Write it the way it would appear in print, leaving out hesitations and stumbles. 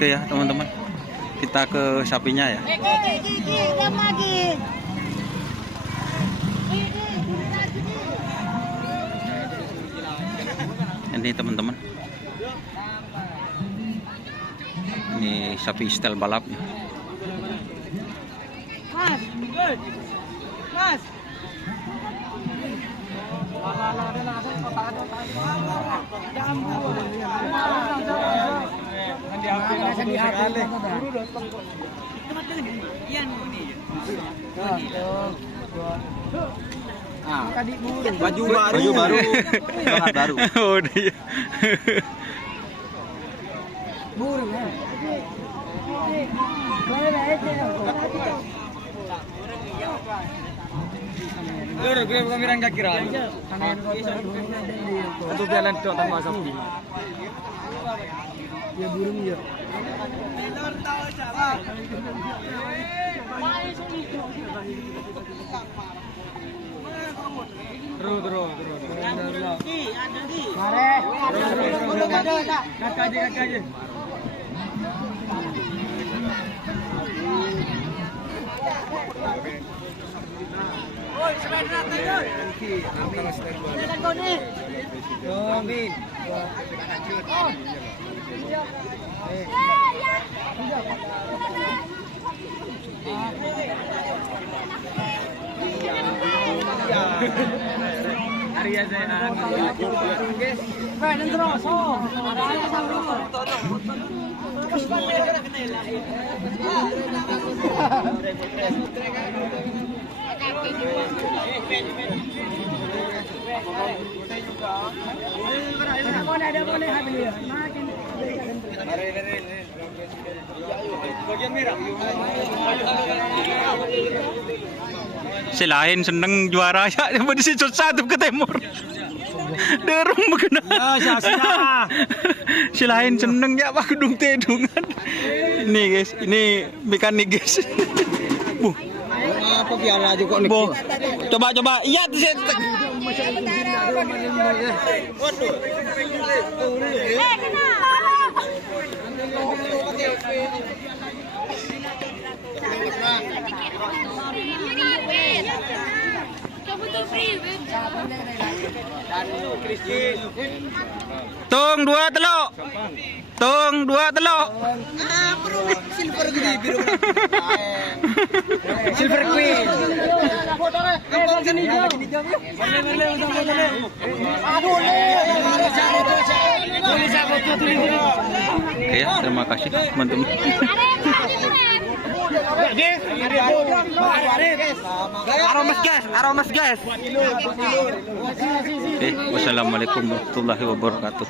Oke ya teman-teman, kita ke sapinya ya. Ini teman-teman, ini sapi setel balapnya. Mas. Baju baru. Baru. Oh, dia. Burung ya. Lur, gue bukan mirang kira. Untuk jalan tok tanpa sapi. Ya burung ya. Terus. Mare. Kakak aja. Oi, sebentar aja. Amin. Arya Zainal. Guys, terus. Selain seneng juara ya, coba di situ satu ke timur. Derung begena. Selain seneng ya Pak Gedung Tedungan. Ini guys, ini mekanik guys. Bu. Apa biara aja kok Bu. Coba. Iya tuh. Tung dua teluk. Silver gede biru. Silver queen. Abang sini jam. Aduh. Oke ya, terima kasih teman-teman. Aromas guys. Oke, wassalamualaikum warahmatullahi wabarakatuh.